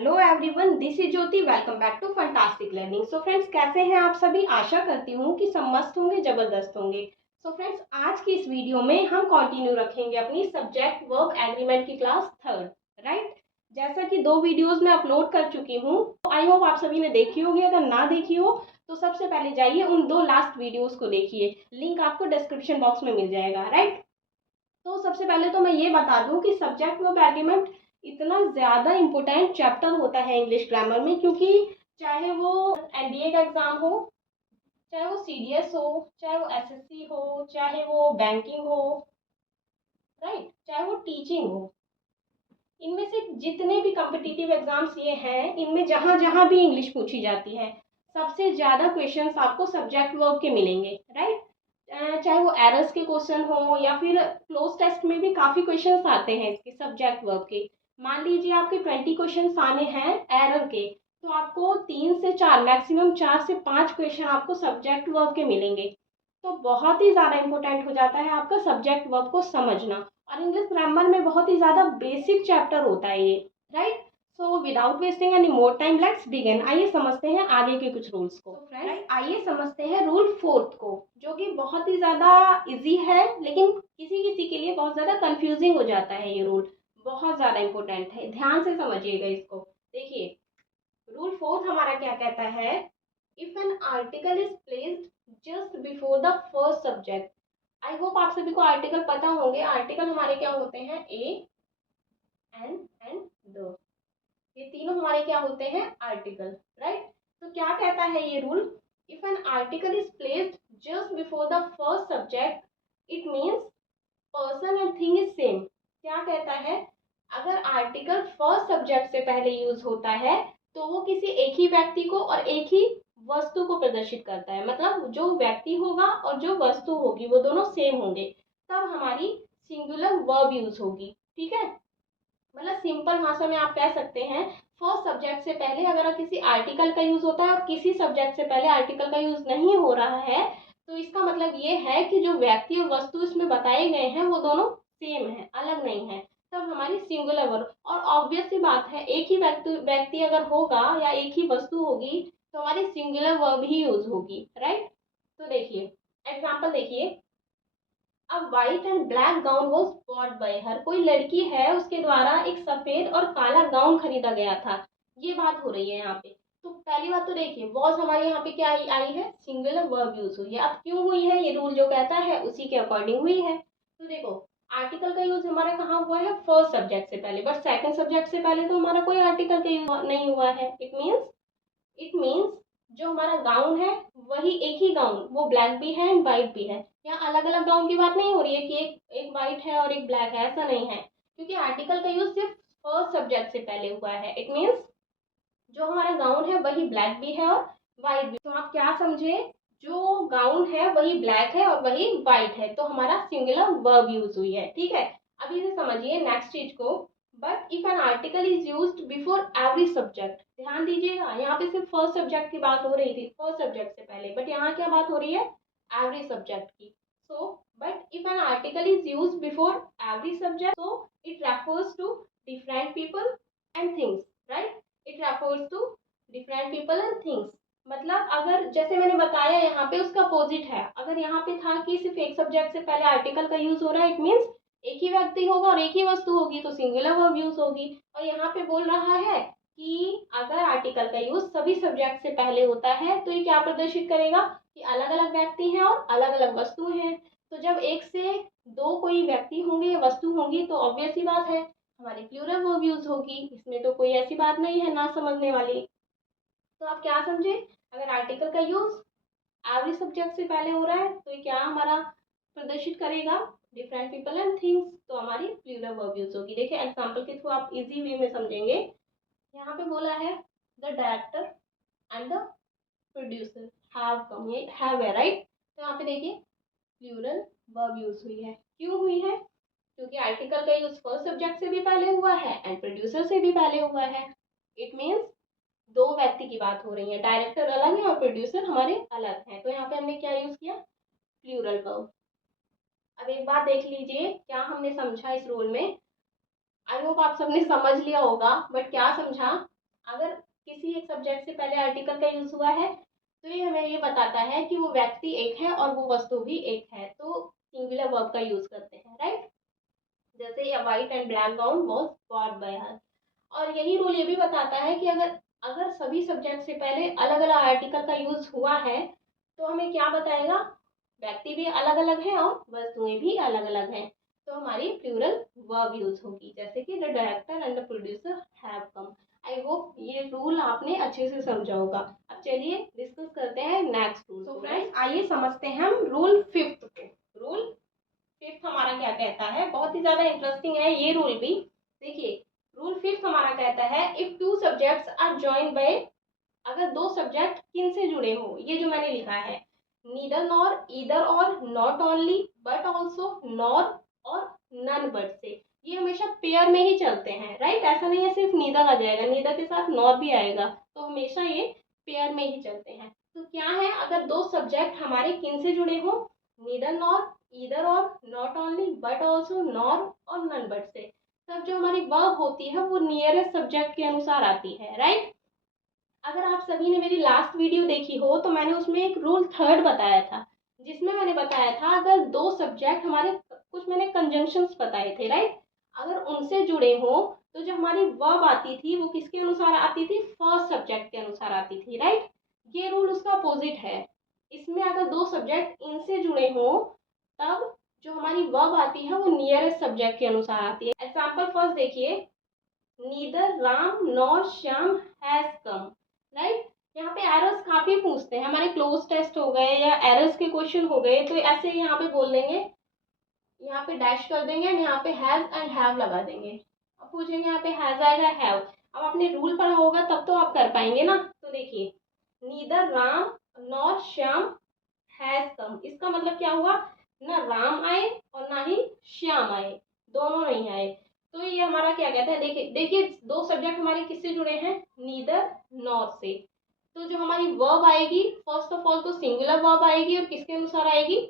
Hello everyone, this is Jyoti. Welcome back to fantastic learning. So friends, कैसे हैं आप सभी? आशा करती हूँ कि सब मस्त होंगे, जबरदस्त होंगे। सो फ्रेंड्स, आज की इस वीडियो में हम कंटिन्यू रखेंगे अपनी सब्जेक्ट वर्ब एग्रीमेंट की क्लास थर्ड, राइट। जैसा कि 2 वीडियोस में अपलोड कर चुकी हूँ, आई होप आप सभी ने देखी होगी। अगर ना देखी हो तो सबसे पहले जाइए उन 2 लास्ट वीडियोस को देखिए, लिंक आपको डिस्क्रिप्शन बॉक्स में मिल जाएगा, राइट। तो सबसे पहले तो मैं ये बता दूं कि सब्जेक्ट वर्ब एग्रीमेंट इतना ज़्यादा इम्पोर्टेंट चैप्टर होता है इंग्लिश ग्रामर में, क्योंकि चाहे वो एनडीए का एग्ज़ाम हो, चाहे वो सीडीएस हो, चाहे वो एसएससी हो, चाहे वो बैंकिंग हो, राइट, चाहे वो टीचिंग हो, इनमें से जितने भी कॉम्पिटिटिव एग्जाम्स ये हैं, इनमें जहाँ जहाँ भी इंग्लिश पूछी जाती है, सबसे ज़्यादा क्वेश्चंस आपको सब्जेक्ट वर्ब के मिलेंगे, राइट। चाहे वो एरर्स के क्वेश्चन हो या फिर क्लोज टेस्ट में भी काफ़ी क्वेश्चंस आते हैं इसके सब्जेक्ट वर्ब के। मान लीजिए आपके 20 क्वेश्चंस आने हैं एरर के, तो आपको 3 से 4, मैक्सिमम 4 से 5 क्वेश्चन आपको सब्जेक्ट वर्ब के मिलेंगे। तो बहुत ही ज़्यादा इंपॉर्टेंट हो जाता है आपका सब्जेक्ट वर्ब को समझना, और इंग्लिश ग्रामर में बहुत ही ज़्यादा बेसिक चैप्टर होता है ये, right. So without wasting any more time, let's begin. आइए समझते हैं आगे के कुछ रूल्स को। फ्रेंड्स, आइए समझते हैं रूल 4 को, जो कि बहुत ही ज़्यादा इजी है, लेकिन किसी किसी के लिए बहुत ज़्यादा कंफ्यूजिंग हो जाता है। ये रूल बहुत ज़्यादा इंपॉर्टेंट है, ध्यान से समझिएगा इसको। देखिए, रूल 4 हमारा क्या कहता है? If an article is placed just before the first subject. I hope आप सभी को आर्टिकल पता होंगे। आर्टिकल हमारे क्या होते हैं? ए, एन एंड द। ये तीनों हमारे क्या होते हैं? Article, right. तो क्या कहता है ये rule? If an article is placed just before the first subject, it means person and thing is same. क्या कहता है? अगर आर्टिकल फर्स्ट सब्जेक्ट से पहले यूज होता है तो वो किसी एक ही व्यक्ति को और एक ही वस्तु को प्रदर्शित करता है। मतलब जो व्यक्ति होगा और जो वस्तु होगी वो दोनों सेम होंगे, तब हमारी सिंगुलर वर्ब यूज होगी, ठीक है। मतलब सिंपल भाषा में आप कह सकते हैं, फर्स्ट सब्जेक्ट से पहले अगर किसी आर्टिकल का यूज होता है और किसी सब्जेक्ट से पहले आर्टिकल का यूज नहीं हो रहा है, तो इसका मतलब ये है कि जो व्यक्ति और वस्तु इसमें बताए गए हैं वो दोनों सेम है, अलग नहीं है, तब हमारी सिंगुलर वर्ब। और ऑब्वियस सी बात है, एक ही व्यक्ति अगर होगा या एक ही वस्तु होगी तो हमारी सिंगुलर वर्ब ही यूज होगी, राइट। तो देखिए एग्जाम्पल, देखिए, अब white and black gown was bought by हर। कोई लड़की है, उसके द्वारा एक सफेद और काला गाउन खरीदा गया था। ये बात हो रही है यहाँ पे। तो पहली बात तो देखिए, वॉज हमारे यहाँ पे क्या आई है? सिंगुलर वर्ब यूज हुई है। अब क्यों हुई है? ये रूल जो कहता है उसी के अकॉर्डिंग हुई है। तो देखो, आर्टिकल का यूज हमारा कहाँ हुआ है? फर्स्ट सब्जेक्ट से पहले, बट सेकंड सब्जेक्ट से पहले तो हमारा कोई आर्टिकल का यूज नहीं हुआ है। इट मीन्स जो हमारा गाउन है वही एक ही गाउन, वो ब्लैक भी है एंड वाइट भी है। यहाँ अलग अलग गाउन की बात नहीं हो रही है कि एक एक वाइट है और एक ब्लैक है, ऐसा नहीं है, क्योंकि आर्टिकल का यूज सिर्फ फर्स्ट सब्जेक्ट से पहले हुआ है। इट मीन्स जो हमारा गाउन है वही ब्लैक भी है और वाइट भी। तो आप क्या समझे? जो गाउन है वही ब्लैक है और वही वाइट है, तो हमारा सिंगुलर वर्ब यूज हुई है, ठीक है। अभी से समझिए नेक्स्ट चीज को। But if an article is used before every subject, ध्यान दीजिएगा, यहाँ पे सिर्फ फर्स्ट सब्जेक्ट की बात हो रही थी, फर्स्ट सब्जेक्ट से पहले, बट यहाँ क्या बात हो रही है? एवरी सब्जेक्ट की। So but if an article is used before every subject, so it refers to different people and things, right. It refers to different people and things. मतलब अगर जैसे मैंने बताया यहाँ पे उसका अपोजिट है। अगर यहाँ पे था कि सिर्फ एक सब्जेक्ट से पहले आर्टिकल का यूज हो रहा है, इट मीन्स एक ही व्यक्ति होगा और एक ही वस्तु होगी, तो सिंगुलर वर्ब यूज होगी। और यहाँ पे बोल रहा है कि अगर आर्टिकल का यूज सभी सब्जेक्ट से पहले होता है तो ये क्या प्रदर्शित करेगा? कि अलग अलग व्यक्ति हैं और अलग अलग वस्तु हैं। तो जब एक से दो कोई व्यक्ति होंगे या वस्तु होंगी तो ऑब्वियस ही बात है हमारी प्लूरल वर्ब यूज होगी। इसमें तो कोई ऐसी बात नहीं है ना समझने वाली। तो आप क्या समझे? अगर आर्टिकल का यूज एवरी सब्जेक्ट से पहले हो रहा है तो ये क्या हमारा प्रदर्शित करेगा? डिफरेंट पीपल एंड थिंग्स, तो हमारी प्लूरल वर्ब यूज होगी। देखिए एग्जांपल के थ्रू आप इजी वे में समझेंगे। यहाँ पे बोला है the director and the producer have come, ये हैव है, राइट। तो यहाँ पे देखिए प्लूरल वर्ब यूज हुई है। क्यों हुई है? क्योंकि आर्टिकल का यूज फर्स्ट सब्जेक्ट से भी पहले हुआ है एंड प्रोड्यूसर से भी पहले हुआ है। इट मीन्स दो व्यक्ति की बात हो रही है, डायरेक्टर अलग है और प्रोड्यूसर हमारे अलग हैं, तो यहाँ पे हमने क्या यूज किया? Plural verb. अब एक बात देख लीजिए, क्या हमने समझा इस रूल में? आई होप आप सबने समझ लिया होगा, बट क्या समझा? सब्जेक्ट से पहले आर्टिकल का यूज हुआ है तो ये हमें ये बताता है कि वो व्यक्ति एक है और वो वस्तु भी एक है, तो सिंगुलर वर्ब का यूज करते हैं, राइट। जैसे अ white and black gown was bought by हर। और यही रूल ये भी बताता है कि अगर अगर सभी सब्जेक्ट से पहले अलग अलग आर्टिकल का यूज हुआ है तो हमें क्या बताएगा, व्यक्ति भी अलग अलग है और वस्तुएं भी अलग अलग हैं, तो हमारी प्लूरल वर्ब यूज होगी, जैसे कि the director and the producer have come. I hope ये रूल आपने अच्छे से समझा होगा। अब चलिए डिस्कस करते हैं नेक्स्ट रूल। तो फ्रेंड्स आइए समझते हैं हम रूल फिफ्थ को। रूल फिफ्थ हमारा क्या कहता है, बहुत ही ज्यादा इंटरेस्टिंग है ये रूल भी। देखिए रूल फिफ्थ हमारा कहता है if two subjects are joined by, अगर दो सब्जेक्ट किन से जुड़े हो, ये जो मैंने लिखा है नीदर नॉर, ईदर और, not only but also, nor और नन बट से, ये हमेशा पेयर में ही चलते हैं, राइट। ऐसा नहीं है सिर्फ नीदर आ जाएगा, नीदर के साथ नॉर भी आएगा, तो हमेशा ये पेयर में ही चलते हैं। तो क्या है, अगर दो सब्जेक्ट हमारे किन से जुड़े हो, नीदर नॉर, ईदर और, not only but also, nor और नन बट से, तब जो हमारी वर्ब होती है वो नियरेस्ट सब्जेक्ट के अनुसार आती है, राइट। अगर आप सभी ने मेरी लास्ट वीडियो देखी हो तो मैंने उसमें एक रूल थर्ड बताया था, जिसमें मैंने बताया था अगर दो सब्जेक्ट हमारे, कुछ मैंने कंजंक्शंस बताए थे, राइट, अगर उनसे जुड़े हो तो जो हमारी वर्ब आती थी वो किसके अनुसार आती थी, फर्स्ट सब्जेक्ट के अनुसार आती थी, राइट। ये रूल उसका अपोजिट है, इसमें अगर दो सब्जेक्ट इनसे जुड़े हो तब जो हमारी वर्ब आती है वो नियरेस्ट सब्जेक्ट के अनुसार आती है। एग्जाम्पल फर्स्ट देखिए, neither Ram nor Shyam has come, right. यहाँ पे एरर्स काफी पूछते हैं, हमारे क्लोज टेस्ट हो गए या एरर्स के क्वेश्चन हो गए, तो ऐसे यहाँ पे बोल देंगे, यहाँ पे डैश कर देंगे एंड यहाँ पे हैज एंड हैव लगा देंगे। अब पूछेंगे यहाँ पे हैज आएगा हैव, अब आपने रूल पढ़ा होगा तब तो आप कर पाएंगे ना। तो देखिए neither Ram nor Shyam has come, इसका मतलब क्या हुआ, ना राम आए और ना ही श्याम आए, दोनों नहीं आए। तो ये हमारा क्या कहता है, देखिए देखिए दो सब्जेक्ट हमारे किससे जुड़े हैं, नीदर नॉर से, तो जो हमारी वर्ब आएगी फर्स्ट ऑफ ऑल तो सिंगुलर वर्ब आएगी और किसके अनुसार आएगी,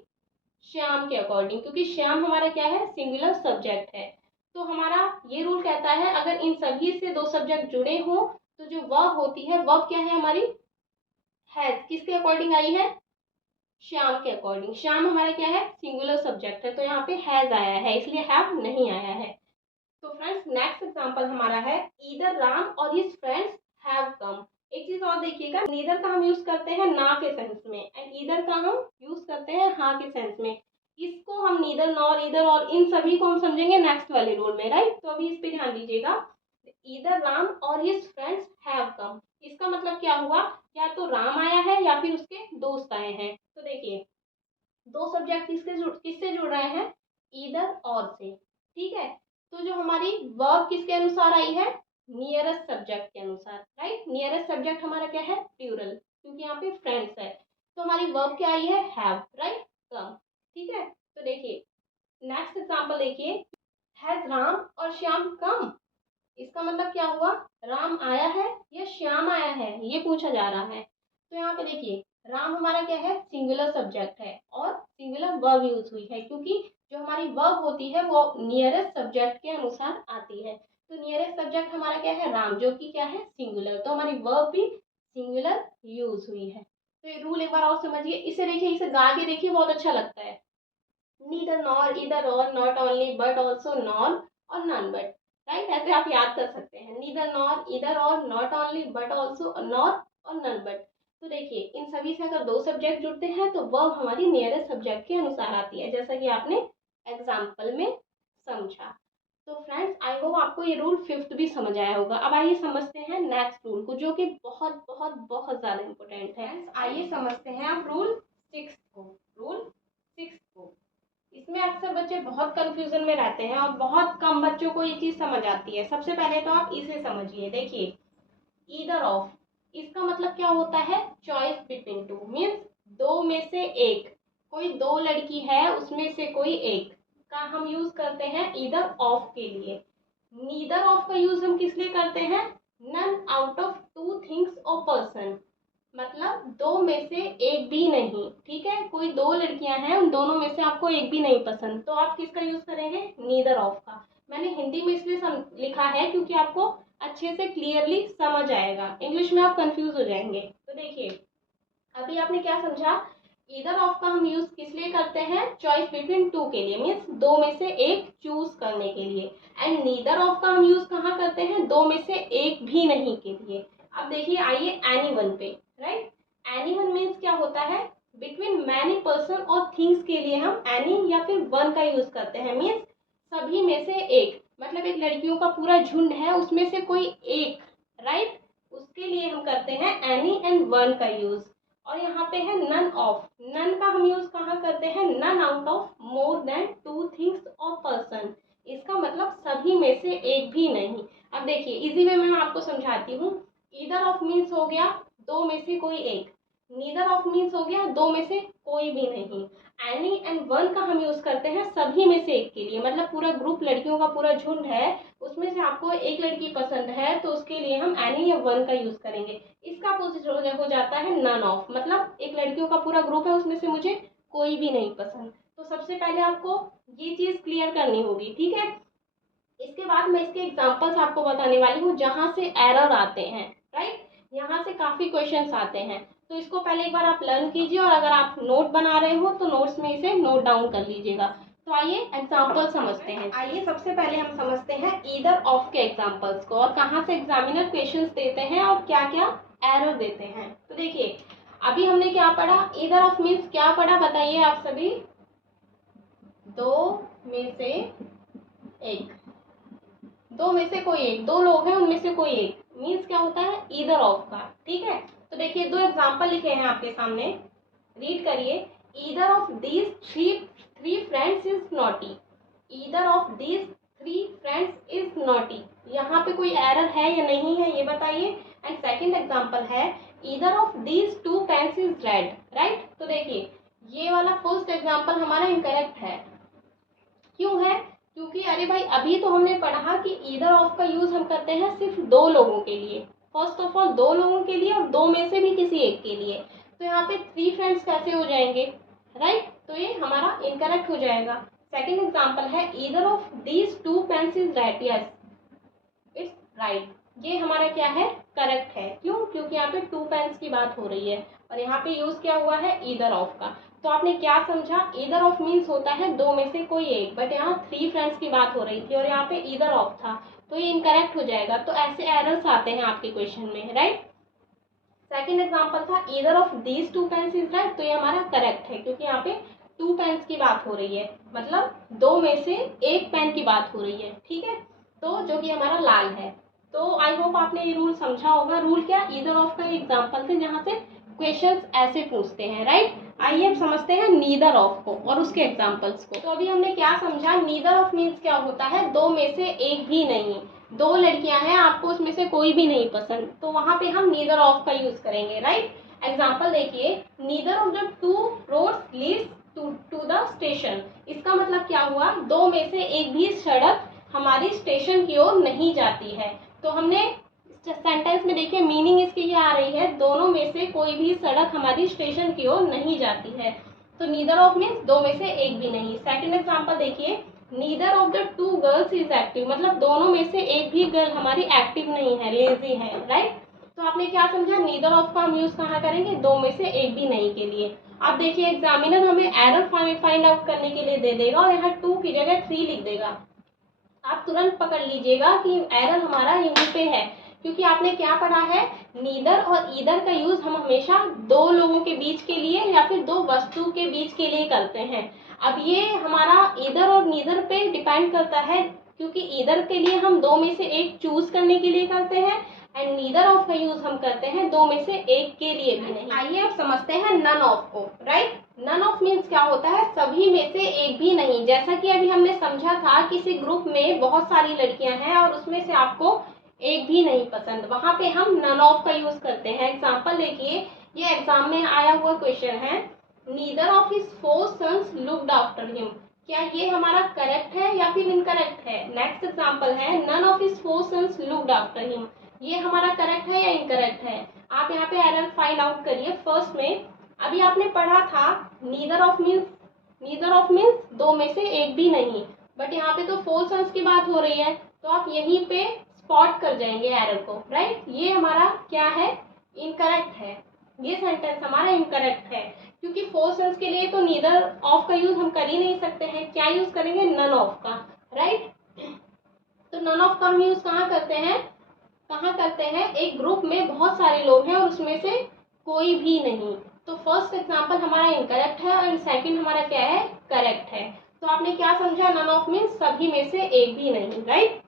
श्याम के अकॉर्डिंग, क्योंकि श्याम हमारा क्या है, सिंगुलर सब्जेक्ट है। तो हमारा ये रूल कहता है अगर इन सभी से दो सब्जेक्ट जुड़े हो तो जो वर्ब होती है, वर्ब क्या है हमारी, हैज, किसके अकॉर्डिंग आई है, श्याम के अकॉर्डिंग। श्याम हमारा क्या है, सिंगुलर सब्जेक्ट है, तो यहाँ पे हैज आया है, इसलिए हैव नहीं आया है। तो फ्रेंड्स नेक्स्ट एग्जांपल हमारा है ईदर राम और हिज फ्रेंड्स हैव कम। एक चीज और देखिएगा, नीदर का हम यूज करते हैं ना के सेंस में एंड ईदर का हम यूज करते हैं हाँ के सेंस में। इसको हम नीदर नॉर ईदर और इन सभी को हम समझेंगे नेक्स्ट वाले रूल में, राइट। तो अभी इस पे ध्यान दीजिएगा, ईदर राम और हिज फ्रेंड्स हैव कम, इसका मतलब क्या हुआ, या तो राम आया है या फिर उसके दोस्त आए हैं। तो देखिए दो सब्जेक्ट किससे जुड़ रहे हैं, ईदर और से, ठीक है। तो जो हमारी वर्ब किसके अनुसार आई है, नियरेस्ट सब्जेक्ट के अनुसार, राइट। नियरेस्ट सब्जेक्ट हमारा क्या है, प्लूरल, क्योंकि यहाँ पे फ्रेंड्स है, तो हमारी वर्ब क्या आई है, हैव, राइट, कम, ठीक है। तो देखिए नेक्स्ट एग्जांपल देखिए, हैज राम और श्याम कम, इसका मतलब क्या हुआ, राम आया है या श्याम आया है, ये पूछा जा रहा है। तो यहाँ पे देखिए राम हमारा क्या है, सिंगुलर सब्जेक्ट है और सिंगुलर वर्ब यूज हुई है, क्योंकि जो हमारी वर्ब होती है वो नियरेस्ट सब्जेक्ट के अनुसार आती है। तो नियरेस्ट सब्जेक्ट हमारा क्या है, राम, जो कि क्या है, सिंगुलर, तो हमारी वर्ब भी सिंगुलर यूज हुई है। तो ये रूल एक बार और समझिए, इसे देखिए, इसे गा के देखिए, बहुत अच्छा लगता है। नीदर नॉर ईदर और, not only but also, nor और नन बट, राइट। ऐसे आप याद कर सकते हैं, नीदर नॉर ईदर और, not only but also, nor और नन बट। तो देखिए इन सभी से अगर दो सब्जेक्ट जुड़ते हैं तो वर्ब हमारी नियरेस्ट सब्जेक्ट के अनुसार आती है, जैसा कि आपने एग्जाम्पल में समझा। तो फ्रेंड्स आई होप आपको ये रूल फिफ्थ भी समझ आया होगा। अब आइए समझते हैं नेक्स्ट रूल को, जो कि बहुत बहुत बहुत ज्यादा इंपॉर्टेंट है। आइए समझते हैं अब रूल सिक्स को। रूल सिक्स को, इसमें अक्सर बच्चे बहुत कंफ्यूजन में रहते हैं और बहुत कम बच्चों को ये चीज समझ आती है। सबसे पहले तो आप इसे समझिए, देखिए ईदर ऑफ, इसका मतलब क्या होता है, चॉइस बिटवीन टू, मीन्स दो में से एक, कोई दो लड़की है उसमें से कोई एक का हम यूज करते हैं ईदर ऑफ के लिए। नीदर ऑफ का यूज हम किस लिए करते हैं, none out of two things और पर्सन, मतलब दो में से एक भी नहीं, ठीक है। कोई दो लड़कियां हैं, उन दोनों में से आपको एक भी नहीं पसंद, तो आप किसका यूज करेंगे, नीदर ऑफ का। मैंने हिंदी में इसलिए लिखा है क्योंकि आपको अच्छे से क्लियरली समझ आएगा, इंग्लिश में आप कंफ्यूज हो जाएंगे। तो देखिए अभी आपने क्या समझा, ईदर ऑफ का हम यूज किस लिए करते हैं, चॉइस बिटवीन टू के लिए, मीन्स दो में से एक चूज करने के लिए। एंड नीदर ऑफ का हम यूज कहाँ करते हैं, दो में से एक भी नहीं के लिए। अब देखिए आइए एनी वन पे, राइट। एनी वन मीन्स क्या होता है, बिटवीन मैनी पर्सन और थिंग्स के लिए हम एनी या फिर वन का यूज करते हैं, मीन्स सभी में से एक, मतलब एक लड़कियों का पूरा झुंड है उसमें से कोई एक, राइट, उसके लिए हम करते हैं एनी एंड वन का यूज। और यहाँ पे है नन ऑफ, नन का हम यूज कहाँ करते हैं, none out of more than two things और पर्सन, इसका मतलब सभी में से एक भी नहीं। अब देखिए इजी वे में मैं आपको समझाती हूँ। ईदर ऑफ मीन्स हो गया दो में से कोई एक, नीदर ऑफ मीन्स हो गया दो में से कोई भी नहीं। एनी एंड वन का हम यूज करते हैं सभी में से एक के लिए, मतलब पूरा ग्रुप लड़कियों का पूरा झुंड है, उसमें से आपको एक लड़की पसंद है तो उसके लिए हम एनी या वन का यूज करेंगे। इसका अपोजिट हो जाता है नन ऑफ, मतलब एक लड़कियों का पूरा ग्रुप है उसमें से मुझे कोई भी नहीं पसंद। तो सबसे पहले आपको ये चीज क्लियर करनी होगी, ठीक है। इसके बाद मैं इसके एग्जांपल्स आपको बताने वाली हूँ जहाँ से एरर आते हैं, राइट, यहाँ से काफी क्वेश्चंस आते हैं। तो इसको पहले एक बार आप लर्न कीजिए और अगर आप नोट बना रहे हो तो नोट्स में इसे नोट डाउन कर लीजिएगा। तो आइए एग्जाम्पल समझते हैं। आइए सबसे पहले हम समझते हैं ईदर ऑफ के एग्जाम्पल्स को और कहाँ से एग्जामिनर क्वेश्चंस देते हैं और क्या क्या एरर देते हैं। तो देखिए अभी हमने क्या पढ़ा, ईदर ऑफ मीन्स क्या पढ़ा बताइए आप सभी, दो में से एक, दो में से कोई एक, दो लोग हैं उनमें से कोई एक, मीन्स क्या होता है ईदर ऑफ का, ठीक है। तो देखिए दो एग्जांपल लिखे हैं आपके सामने, रीड करिए। Either of these three friends is naughty, either of these three friends is naughty, यहाँ पे कोई एरर है या नहीं है ये बताइए। And second example is either of these two pens is red, right. तो देखिए ये वाला फर्स्ट एग्जांपल हमारा इनकरेक्ट है, क्यों है, क्योंकि अरे भाई अभी तो हमने पढ़ा कि ईदर ऑफ का यूज हम करते हैं सिर्फ दो लोगों के लिए, फर्स्ट ऑफ ऑल दो लोगों के लिए और दो में से भी किसी एक के लिए। तो यहाँ पे थ्री फ्रेंड्स कैसे हो जाएंगे, राइट, तो ये हमारा इनकरेक्ट हो जाएगा। Second example is either of these two pens is red, yes it's right, ये हमारा क्या है, करेक्ट है। क्यों, क्योंकि यहाँ पे टू पेन्स की बात हो रही है और यहाँ पे यूज क्या हुआ है ईदर ऑफ का। तो आपने क्या समझा, ईदर ऑफ मीन्स होता है दो में से कोई एक, बट यहाँ थ्री फ्रेंड्स की बात हो रही थी और यहाँ पे ईदर ऑफ था, तो ये इनकरेक्ट हो जाएगा। तो ऐसे एरर्स आते हैं आपके क्वेश्चन में, राइट। सेकंड एग्जांपल था either of these two pens is right, तो ये हमारा करेक्ट है क्योंकि यहाँ पे टू पेन्स की बात हो रही है, मतलब दो में से एक पेन की बात हो रही है, ठीक है। तो जो कि हमारा लाल है। तो आई होप आपने ये रूल समझा होगा। रूल क्या, ईदर ऑफ का एग्जाम्पल थे जहाँ से क्वेश्चंस ऐसे पूछते हैं, राइट। आइए अब समझते हैं नीदर ऑफ को और उसके एग्जाम्पल्स को। तो अभी हमने क्या समझा, नीदर ऑफ मीन्स क्या होता है, दो में से एक भी नहीं, दो लड़कियां हैं आपको उसमें से कोई भी नहीं पसंद, तो वहां पे हम नीदर ऑफ का यूज करेंगे, राइट। एग्जाम्पल देखिए, neither of the two roads leads to the station, इसका मतलब क्या हुआ, दो में से एक भी सड़क हमारी स्टेशन की ओर नहीं जाती है। तो हमने सेंटेंस में देखिए मीनिंग इसकी ये आ रही है, दोनों में से कोई भी सड़क हमारी स्टेशन की ओर नहीं जाती है। तो नीदर ऑफ मीन्स दो में से एक भी नहीं। सेकंड एग्जांपल देखिए, neither of the to girls is active, मतलब दोनों में से एक भी गर्ल हमारी एक्टिव नहीं है, लेजी है, राइट। तो आपने क्या समझा, नीदर ऑफ का हम यूज कहाँ करेंगे, दो में से एक भी नहीं के लिए। अब देखिए एग्जामिनर हमें एरर फाइंड आउट करने के लिए दे देगा और यहाँ टू की जगह थ्री लिख देगा। आप तुरंत पकड़ लीजिएगा कि एरर हमारा यहीं पे है, क्योंकि आपने क्या पढ़ा है, नीदर और ईदर का यूज हम हमेशा दो लोगों के बीच के लिए या फिर दो वस्तु के बीच के लिए करते हैं। अब ये हमारा ईदर और नीदर पे डिपेंड करता है, क्योंकि ईदर के लिए हम दो में से एक चूज करने के लिए करते हैं एंड नीदर ऑफ का यूज हम करते हैं दो में से एक के लिए भी नहीं। आइए अब समझते हैं नन ऑफ को, राइट। नन ऑफ मीन्स क्या होता है, सभी में से एक भी नहीं। जैसा कि अभी हमने समझा था, किसी ग्रुप में बहुत सारी लड़कियां हैं और उसमें से आपको एक भी नहीं पसंद, वहां पे हम नन ऑफ का यूज करते हैं। एग्जाम्पल देखिए, ये एग्जाम में आया हुआ क्वेश्चन है, neither of his four sons looked after him, क्या ये हमारा करेक्ट है या फिर इनकरेक्ट है। नेक्स्ट एग्जाम्पल है, none of his four sons looked after him, ये हमारा करेक्ट है या इनकरेक्ट है। आप यहाँ पे एरर फाइंड आउट करिए। फर्स्ट में अभी आपने पढ़ा था नीदर ऑफ मीन्स दो में से एक भी नहीं, बट यहाँ पे तो फोर सन्स की बात हो रही है, तो आप यहीं पे स्पॉट कर जाएंगे एरर को, राइट। ये हमारा क्या है, इनकरेक्ट है, ये सेंटेंस हमारा इनकरेक्ट है, क्योंकि फोर सेंस के लिए तो नीदर ऑफ का यूज हम कर ही नहीं सकते हैं, क्या यूज करेंगे, नन ऑफ का, राइट। तो नन ऑफ का हम यूज कहाँ करते हैं, एक ग्रुप में बहुत सारे लोग हैं और उसमें से कोई भी नहीं। तो फर्स्ट एग्जांपल हमारा इनकरेक्ट है और सेकंड हमारा क्या है, करेक्ट है। तो आपने क्या समझा, नन ऑफ मीन्स सभी में से एक भी नहीं, राइट।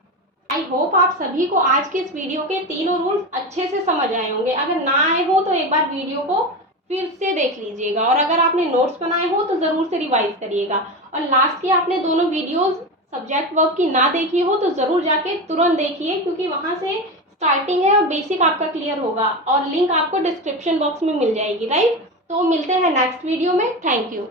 आई होप आप सभी को आज के इस वीडियो के तीनों रूल्स अच्छे से समझ आए होंगे। अगर ना आए हो तो एक बार वीडियो को फिर से देख लीजिएगा, और अगर आपने नोट्स बनाए हो तो ज़रूर से रिवाइज करिएगा। और लास्ट की आपने दोनों वीडियोस सब्जेक्ट वर्ब की ना देखी हो तो ज़रूर जाके तुरंत देखिए, क्योंकि वहाँ से स्टार्टिंग है और बेसिक आपका क्लियर होगा, और लिंक आपको डिस्क्रिप्शन बॉक्स में मिल जाएगी, राइट। तो मिलते हैं नेक्स्ट वीडियो में। Thank you.